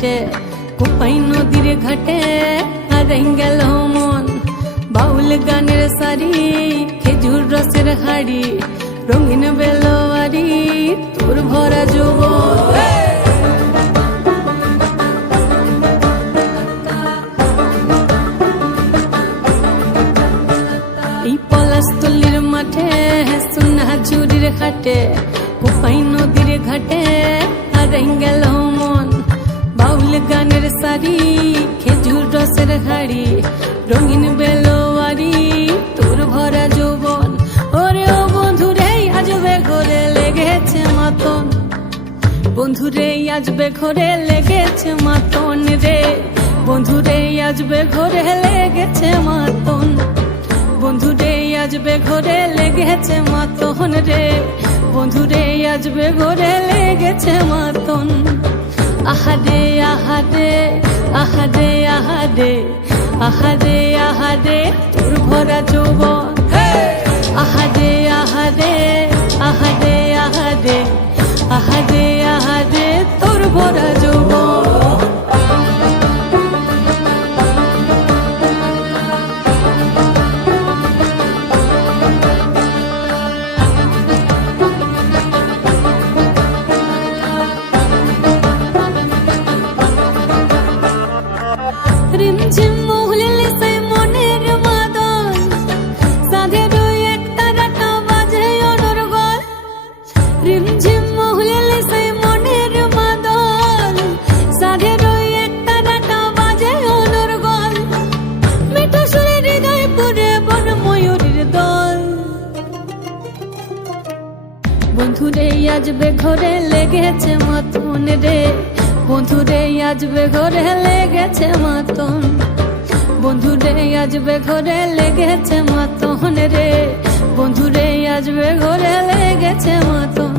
ঘাটে, কোপাই নদীর ঘাটে হারাই গেল মন। বাউল গানের সারি, খেজুর রসের হাড়ি, রঙিন বেলোয়ারি তোর ভরা যৌবন। এই পলাশতলির মাঠে, সোনা ঝুরির ঘাটে, কোপাই নদীর ঘাটে হারাই গেল মন। বাউল গানের সারি, খেজুর রসের হাড়ি, রঙিন বেলোয়ারি তোর ভরা যৌবন। ওরে ও বন্ধুরে আজবে ঘরে লেগেছে মাতন, বন্ধুরে আজবে ঘরে লেগেছে মাতন রে, বন্ধুরে আজবে ঘরে লেগেছে মাতন, বন্ধুরে আজবে ঘরে লেগেছে মাতন রে, বন্ধুরে আজবে ঘরে লেগেছে মাতন। আহারে আহারে আহারে আহারে আহারে আহারে তোর ভরা যৌবন। আহারে আহারে আহারে আহারে আহারে আহারে তোর ভরা যৌবন। রিমঝিম মহুলে সে মনের মাদন, সাধের এক তারাটা বাজে অনর্গল। রিমঝিম মহুলে সে মনের মাদন, সাধের এক তারাটা বাজে অনর্গল। মিঠা সুরে হৃদয় পুরে বন ময়ূরের দল। বন্ধুরে আজবে ঘরে লেগেছে মাতন রে, বন্ধুরে আজবে ঘরে লেগেছে মাতন, বন্ধুরে আজবে ঘরে লেগেছে মাতন রে, বন্ধুরে আজবে ঘরে লেগেছে মাতন।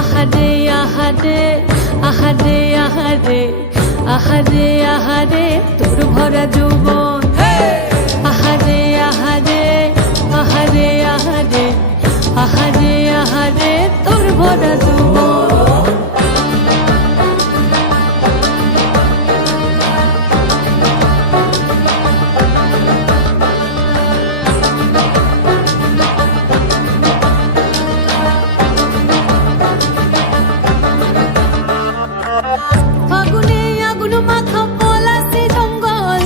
আহারে আহারে আহারে আহারে আহারে আহারে তোর ভরা যৌবন। আহারে আহারে আহারে আহারে আহারে আহারে তোর ভরা যৌবন। ফাগুনে আগুন মাখা পলাশি জঙ্গল,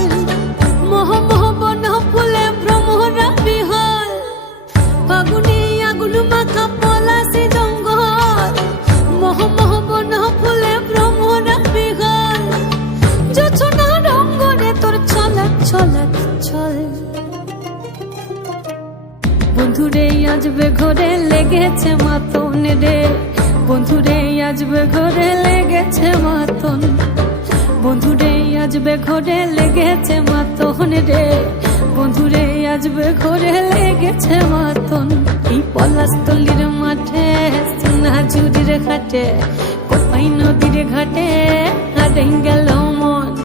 মোহ মোহ বন ফুলে ভ্রমরা বিহল। ফাগুনে আগুন মাখা পলাশি জঙ্গল, মোহ মোহ বন ফুলে ভ্রমরা বিহল। জোছনা রঙ্গনে তোর ছলক ছলক ছল। বন্ধুরে আজবে ঘরে লেগেছে মাতন রে, বন্ধুরে আজবে ঘরে লেগেছে মাতন, বন্ধুরে আজবে ঘরে লেগেছে মাতন রে, বন্ধুরে আজবে ঘরে লেগেছে মাতন। এই পলাশতলির মাঠে, সোনা ঝুরির ঘাটে, কোপাই নদীর ঘাটে হারাই গেল মন।